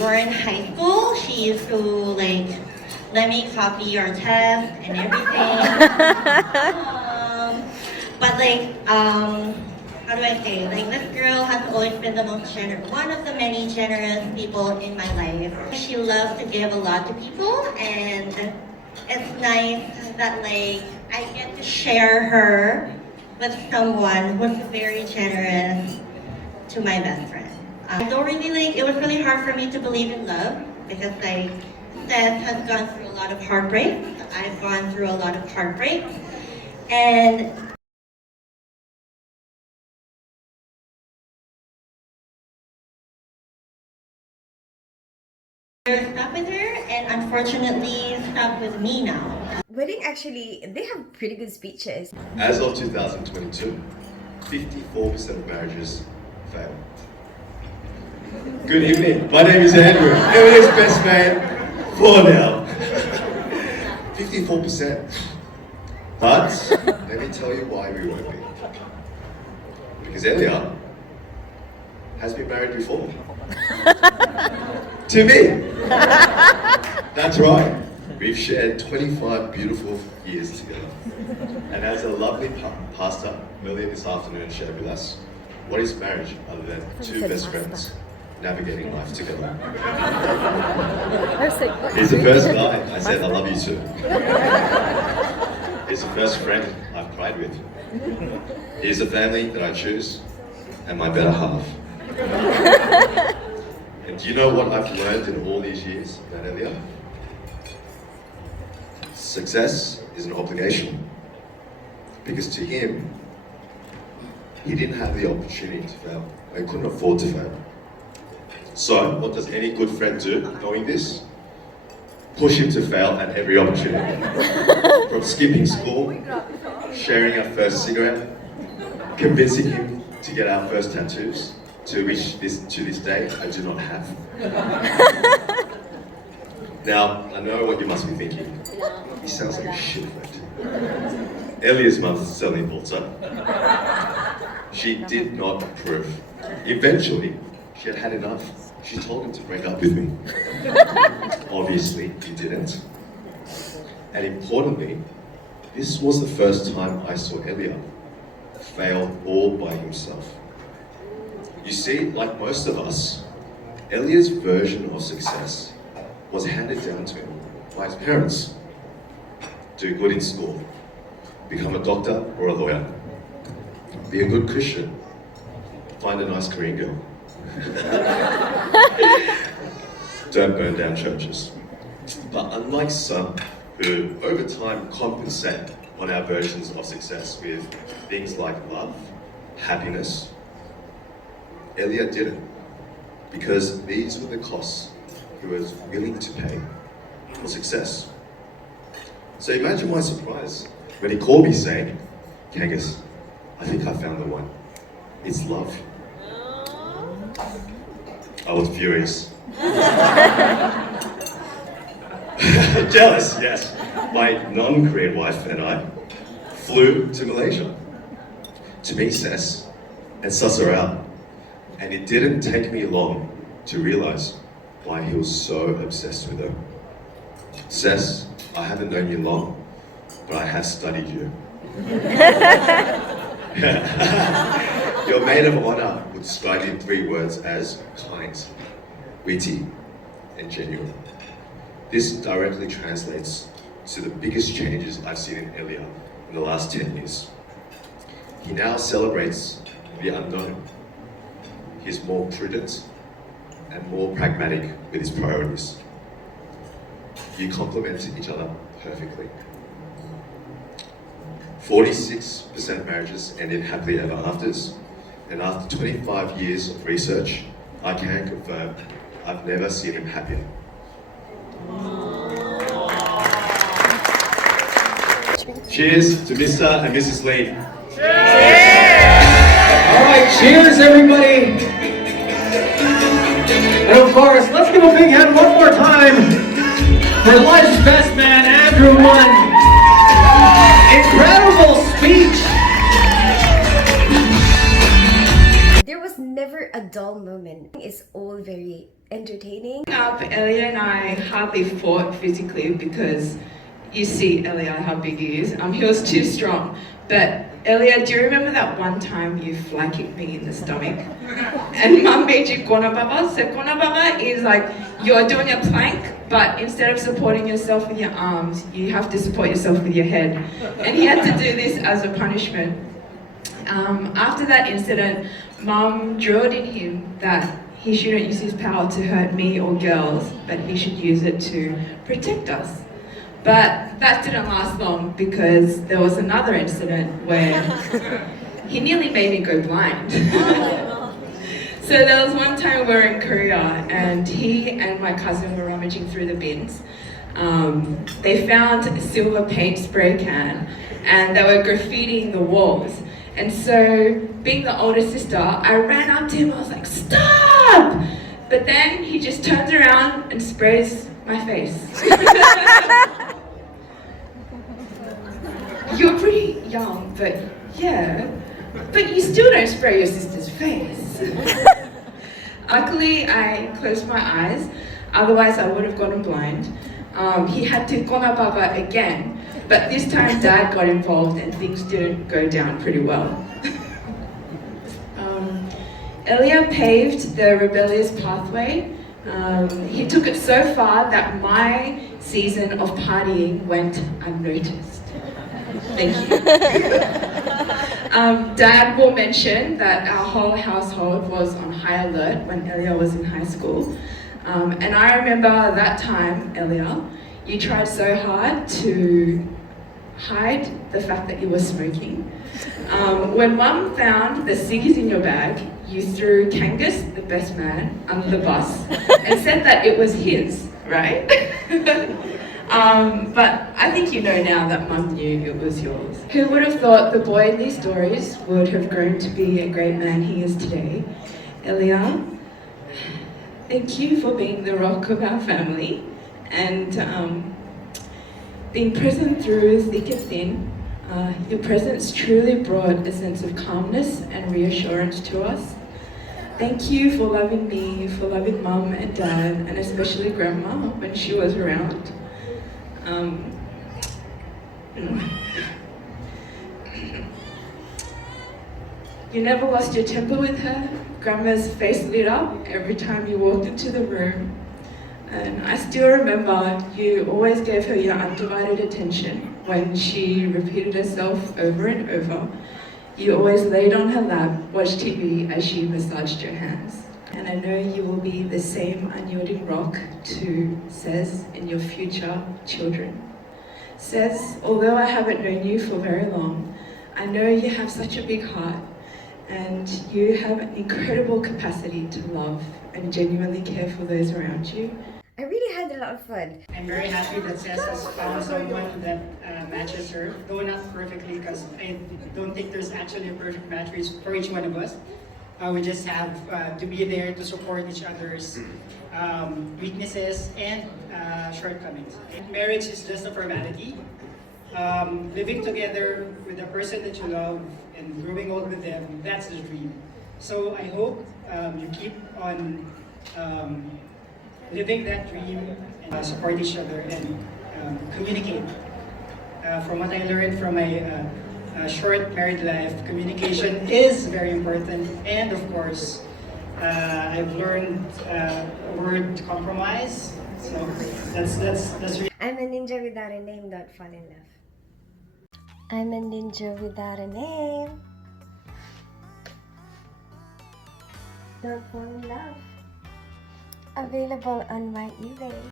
were in high school, she used to like let me copy your test and everything. But how do I say? Like this girl has always been the most generous, one of the many generous people in my life. She loves to give a lot to people, and it's nice that like I get to share her with someone who's very generous to my best friend. I don't really like, it was really hard for me to believe in love because like Seth has gone through a lot of heartbreak. I've gone through a lot of heartbreak. And they're stuck with her and unfortunately stuck with me now. Wedding actually, they have pretty good speeches. As of 2022, 54% of marriages fail. Good evening, my name is Andrew, Elia's best man for now. 54%. But let me tell you why we won't be. Because Elia has been married before. To me. That's right. We've shared 25 beautiful years together. And as a lovely pastor earlier this afternoon shared with us, what is marriage other than two best friends navigating life together? He's the first guy I said I love you to. He's the first friend I've cried with. He's the family that I choose and my better half. And do you know what I've learned in all these years about Elia? Success is an obligation. Because to him, he didn't have the opportunity to fail. He couldn't afford to fail. So, what does any good friend do knowing this? Push him to fail at every opportunity. From skipping school, sharing our first cigarette, convincing him to get our first tattoos, to which to this day I do not have. Now, I know what you must be thinking. He sounds like a shit friend. Elia's mum's selling water. She did not approve. Eventually, she had had enough. She told him to break up with me. Obviously, he didn't. And importantly, this was the first time I saw Elia fail all by himself. You see, like most of us, Elia's version of success was handed down to him by his parents. Do good in school, become a doctor or a lawyer, be a good Christian, find a nice Korean girl. Don't burn down churches. But unlike some who over time compensate on our versions of success with things like love, happiness, Elia didn't, because these were the costs he was willing to pay for success. So imagine my surprise when he called me saying, "Kangas, I think I found the one. It's love." I was furious. Jealous, yes. My non-Korean wife and I flew to Malaysia to meet Sess and suss her out. And it didn't take me long to realize why he was so obsessed with her. Sess, I haven't known you long, but I have studied you. Your maid of honor would describe you in 3 words as kind, witty, and genuine. This directly translates to the biggest changes I've seen in Elia in the last 10 years. He now celebrates the unknown. He's more prudent and more pragmatic with his priorities. You complement each other perfectly. 46% of marriages ended happily ever afters, and after 25 years of research, I can confirm I've never seen him happier. Cheers to Mr. and Mrs. Lee. All right, cheers everybody. And of course, let's give a big hand one more time for life's best man, Andrew Munn. Incredible speech. There was never a dull moment. It's all very entertaining. up, Elia and I hardly fought physically because you see Elia how big he is. He was too strong. But Elia, do you remember that one time you fly kicked me in the stomach? And Mum made you kona baba. So kona baba is like you're doing a plank, but instead of supporting yourself with your arms, you have to support yourself with your head. And he had to do this as a punishment. After that incident, Mum drilled in him that he shouldn't use his power to hurt me or girls, but he should use it to protect us. But that didn't last long because there was another incident where he nearly made me go blind. So there was one time we were in Korea and he and my cousin were rummaging through the bins. They found a silver paint spray can and they were graffitiing the walls. And so, being the older sister, I ran up to him, I was like, stop! But then he just turns around and sprays my face. You're pretty young, but yeah. But you still don't spray your sister's face. Luckily, I closed my eyes, otherwise I would have gotten blind. He had to kona baba again, but this time Dad got involved and things didn't go down pretty well. Elia paved the rebellious pathway. He took it so far that my season of partying went unnoticed. Thank you. Dad will mention that our whole household was on high alert when Elia was in high school. And I remember that time, Elia, you tried so hard to hide the fact that you were smoking. When Mum found the ciggies in your bag, you threw Kangas, the best man, under the bus and said that it was his, right? But I think you know now that Mum knew it was yours. Who would have thought the boy in these stories would have grown to be a great man he is today? Elia, thank you for being the rock of our family and being present through thick and thin. Your presence truly brought a sense of calmness and reassurance to us. Thank you for loving me, for loving Mum and Dad, and especially Grandma when she was around. You never lost your temper with her. Grandma's face lit up every time you walked into the room. And I still remember you always gave her your undivided attention when she repeated herself over and over. You always laid on her lap, watched TV as she massaged your hands. And I know you will be the same unyielding rock to Says and your future children. Says, although I haven't known you for very long, I know you have such a big heart and you have an incredible capacity to love and genuinely care for those around you. I really had a lot of fun. I'm very happy that Cess has found someone that matches her, though not perfectly, because I don't think there's actually a perfect match for each one of us. We just have to be there to support each other's weaknesses and shortcomings. Marriage is just a formality. Living together with the person that you love and growing old with them, that's the dream. So I hope you keep on living that dream and support each other and communicate. From what I learned from my short married life, communication is very important, and of course, I've learned the word compromise. So that's really. I'm a ninja without a name, don't fall in love. I'm a ninja without a name. Don't fall in love. Available on my eBay.